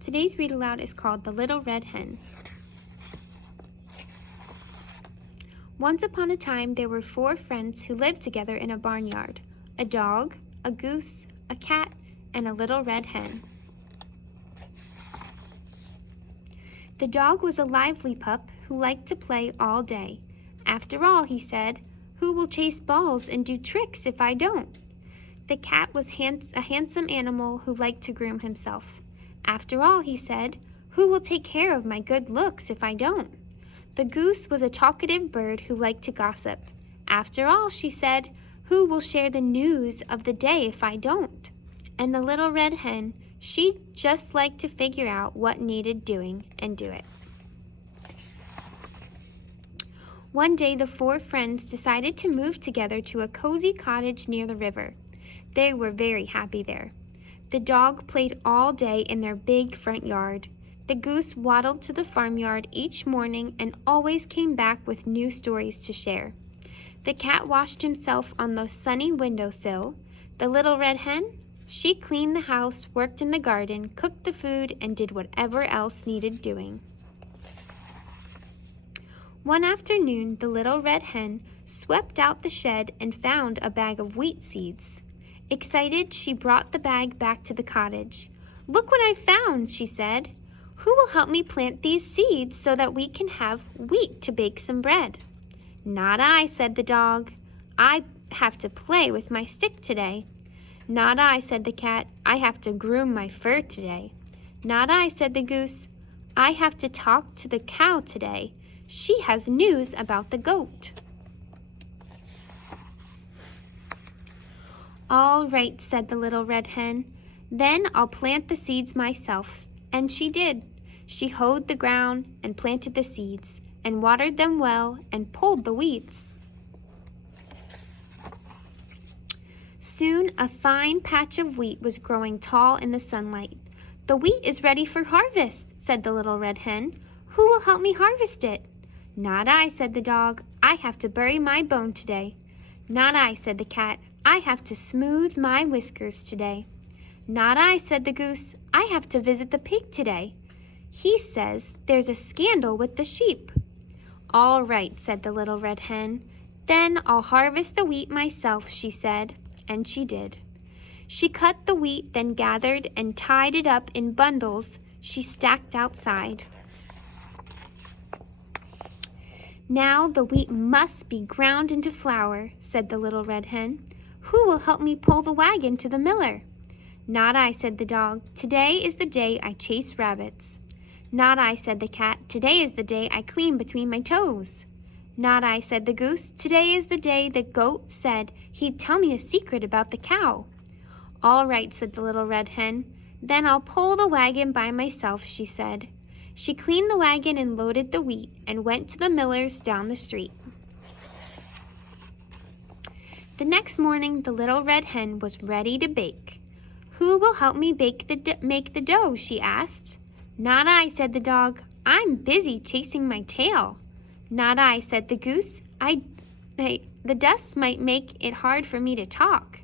Today's read aloud is called The Little Red Hen. Once upon a time, there were 4 friends who lived together in a barnyard: a dog, a goose, a cat, and a little red hen. The dog was a lively pup who liked to play all day. "After all," he said, "who will chase balls and do tricks if I don't?" The cat was a handsome animal who liked to groom himself. "After all," he said, "who will take care of my good looks if I don't?" The goose was a talkative bird who liked to gossip. "After all," she said, "who will share the news of the day if I don't?" And the little red hen, she just liked to figure out what needed doing and do it. One day, the 4 friends decided to move together to a cozy cottage near the river. They were very happy there. The dog played all day in their big front yard. The goose waddled to the farmyard each morning and always came back with new stories to share. The cat washed himself on the sunny windowsill. The little red hen, she cleaned the house, worked in the garden, cooked the food, and did whatever else needed doing. One afternoon, the little red hen swept out the shed and found a bag of wheat seeds. Excited, she brought the bag back to the cottage. "Look what I found," she said. "Who will help me plant these seeds so that we can have wheat to bake some bread?" "Not I," said the dog. "I have to play with my stick today." "Not I," said the cat. "I have to groom my fur today." "Not I," said the goose. "I have to talk to the cow today. She has news about the goat." "All right," said the little red hen. "Then I'll plant the seeds myself." And she did. She hoed the ground and planted the seeds and watered them well and pulled the weeds. Soon a fine patch of wheat was growing tall in the sunlight. "The wheat is ready for harvest," said the little red hen. "Who will help me harvest it?" "Not I," said the dog. "I have to bury my bone today." "Not I," said the cat. "I have to smooth my whiskers today." "Not I," said the goose. "I have to visit the pig today. He says there's a scandal with the sheep." "All right," said the little red hen. "Then I'll harvest the wheat myself," she said, and she did. She cut the wheat, then gathered and tied it up in bundles she stacked outside. "Now the wheat must be ground into flour," said the little red hen. "Who will help me pull the wagon to the miller?" "Not I," said the dog. "Today is the day I chase rabbits." "Not I," said the cat. "Today is the day I clean between my toes." "Not I," said the goose. "Today is the day the goat said he'd tell me a secret about the cow." "All right," said the little red hen. "Then I'll pull the wagon by myself," she said. She cleaned the wagon and loaded the wheat and went to the miller's down the street. The next morning, the little red hen was ready to bake. "Who will help me make the dough?" she asked. "Not I," said the dog. "I'm busy chasing my tail." "Not I," said the goose. The dust might make it hard for me to talk."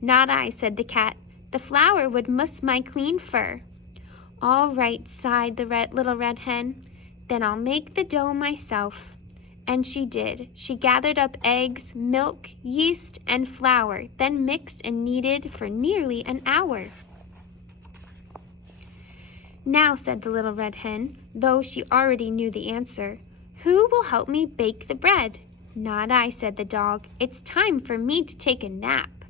"Not I," said the cat. "The flour would muss my clean fur." "All right," sighed the little red hen. "Then I'll make the dough myself." And she did. She gathered up eggs, milk, yeast, and flour, then mixed and kneaded for nearly an hour. "Now," said the little red hen, though she already knew the answer, "who will help me bake the bread?" "Not I," said the dog. "It's time for me to take a nap."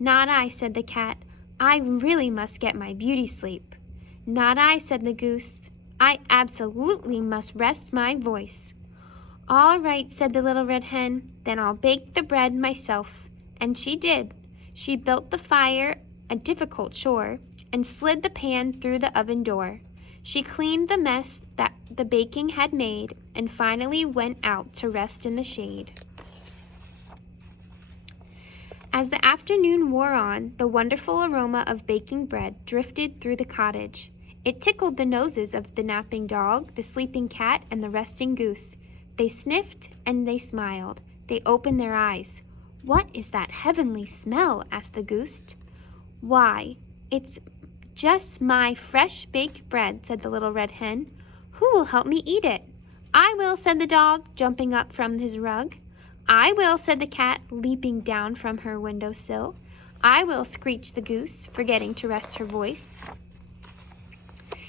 "Not I," said the cat. "I really must get my beauty sleep." "Not I," said the goose. "I absolutely must rest my voice." "All right," said the little red hen. "Then I'll bake the bread myself." And she did. She built the fire, a difficult chore, and slid the pan through the oven door. She cleaned the mess that the baking had made and finally went out to rest in the shade. As the afternoon wore on, the wonderful aroma of baking bread drifted through the cottage. It tickled the noses of the napping dog, the sleeping cat, and the resting goose. They sniffed and they smiled. They opened their eyes. "What is that heavenly smell?" asked the goose. "Why, it's Just my fresh baked bread, said the little red hen. Who will help me eat it? I will, said the dog, jumping up from his rug. I will, said the cat, leaping down from her window sill. I will, screeched the goose, forgetting to rest her voice.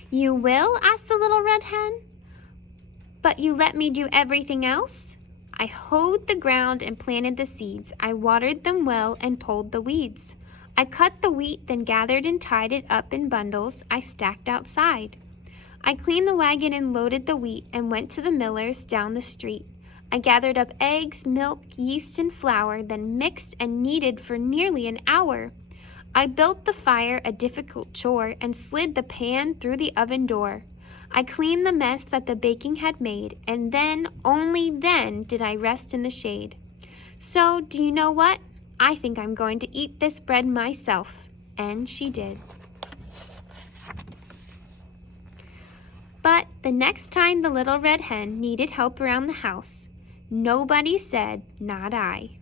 You will? Asked the little red hen. But you let me do everything else? I hoed the ground and planted the seeds. I watered them well and pulled the weeds. I cut the wheat, then gathered and tied it up in bundles I stacked outside. I cleaned the wagon and loaded the wheat and went to the miller's down the street. I gathered up eggs, milk, yeast, and flour, then mixed and kneaded for nearly an hour. I built the fire, a difficult chore, and slid the pan through the oven door. I cleaned the mess that the baking had made, and then, only then, did I rest in the shade. So, do you know what? I think I'm going to eat this bread myself. And she did. But the next time the little red hen needed help around the house, nobody said, not I.